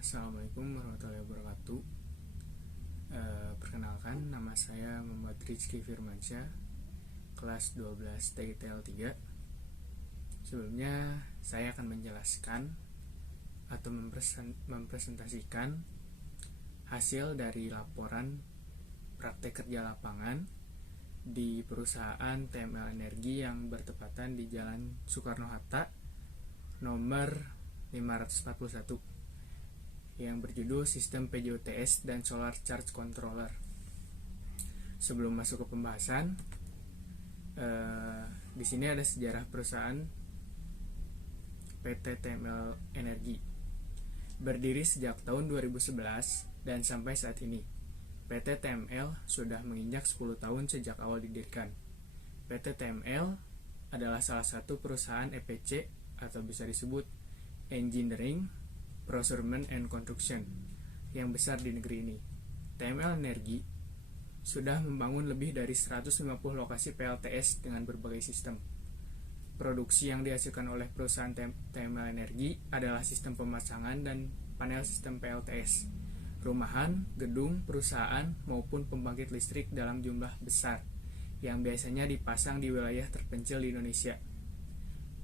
Assalamualaikum warahmatullahi wabarakatuh. Perkenalkan, nama saya Muhammad Rizky Firmansyah, kelas 12 TITL 3. Sebelumnya, saya akan menjelaskan atau mempresentasikan hasil dari laporan praktek kerja lapangan di perusahaan TML Energi yang bertepatan di Jalan Soekarno-Hatta nomor 541 yang berjudul Sistem PJUTS dan Solar Charge Controller. Sebelum masuk ke pembahasan, di sini ada sejarah perusahaan PT TML Energi. Berdiri sejak tahun 2011 dan sampai saat ini, PT TML sudah menginjak 10 tahun sejak awal didirikan. PT TML adalah salah satu perusahaan EPC atau bisa disebut Engineering, Procurement and Construction yang besar di negeri ini. TML Energi sudah membangun lebih dari 150 lokasi PLTS dengan berbagai sistem. Produksi yang dihasilkan oleh perusahaan TML Energi adalah sistem pemasangan dan panel sistem PLTS, rumahan, gedung, perusahaan, maupun pembangkit listrik dalam jumlah besar yang biasanya dipasang di wilayah terpencil di Indonesia,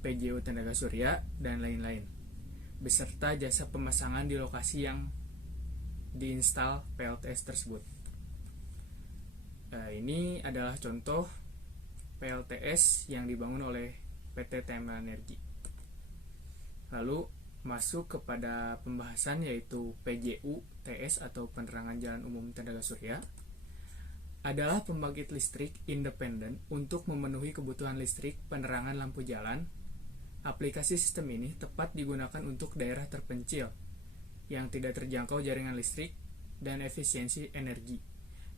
PJU tenaga surya, dan lain-lain, beserta jasa pemasangan di lokasi yang diinstal PLTS tersebut. Ini adalah contoh PLTS yang dibangun oleh PT TML Energi. Lalu masuk kepada pembahasan, yaitu PJUTS atau penerangan jalan umum tenaga surya adalah pembangkit listrik independen untuk memenuhi kebutuhan listrik penerangan lampu jalan. Aplikasi sistem ini tepat digunakan untuk daerah terpencil yang tidak terjangkau jaringan listrik dan efisiensi energi,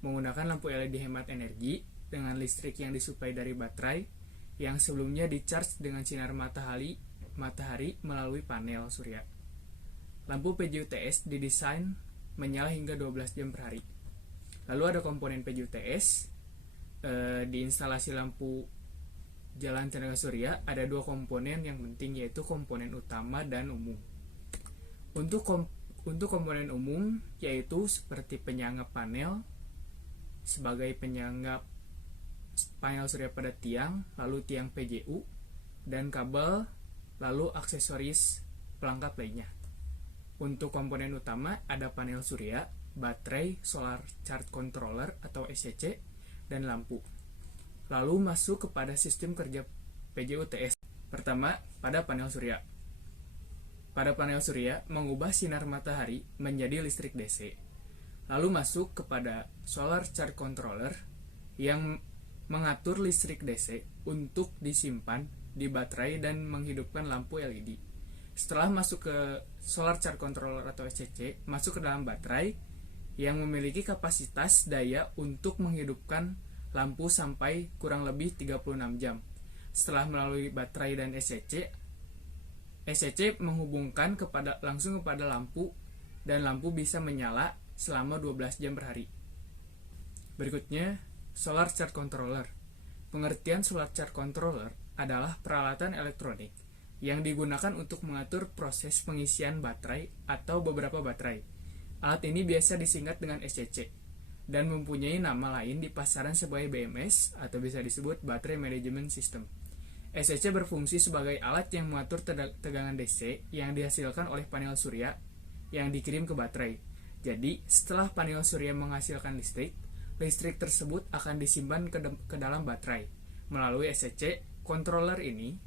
menggunakan lampu LED hemat energi dengan listrik yang disuplai dari baterai yang sebelumnya di-charge dengan sinar matahari melalui panel surya. Lampu PJUTS didesain menyala hingga 12 jam per hari. Lalu ada komponen PJUTS. Di instalasi lampu jalan tenaga surya ada dua komponen yang penting, yaitu komponen utama dan umum. Untuk komponen umum, yaitu seperti penyanggap panel sebagai penyanggap panel surya pada tiang, lalu tiang PJU dan kabel, lalu aksesoris pelengkap lainnya. Untuk komponen utama ada panel surya, baterai, solar charge controller atau SCC, dan lampu. Lalu masuk kepada sistem kerja PJUTS. Pertama, pada panel surya. Pada panel surya mengubah sinar matahari menjadi listrik DC. Lalu masuk kepada solar charge controller yang mengatur listrik DC untuk disimpan di baterai dan menghidupkan lampu LED. Setelah masuk ke solar charge controller atau SCC, masuk ke dalam baterai yang memiliki kapasitas daya untuk menghidupkan lampu sampai kurang lebih 36 jam. Setelah melalui baterai dan SCC menghubungkan langsung kepada lampu, dan lampu bisa menyala selama 12 jam per hari. Berikutnya, solar charge controller. Pengertian solar charge controller adalah peralatan elektronik yang digunakan untuk mengatur proses pengisian baterai atau beberapa baterai. Alat ini biasa disingkat dengan SCC dan mempunyai nama lain di pasaran sebagai BMS atau bisa disebut Battery Management System. SCC berfungsi sebagai alat yang mengatur tegangan DC yang dihasilkan oleh panel surya yang dikirim ke baterai. Jadi, setelah panel surya menghasilkan listrik tersebut akan disimpan ke dalam baterai. Melalui SCC, controller ini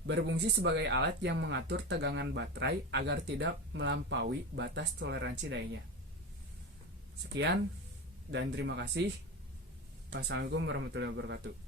berfungsi sebagai alat yang mengatur tegangan baterai agar tidak melampaui batas toleransi dayanya. Sekian dan terima kasih. Wassalamualaikum warahmatullahi wabarakatuh.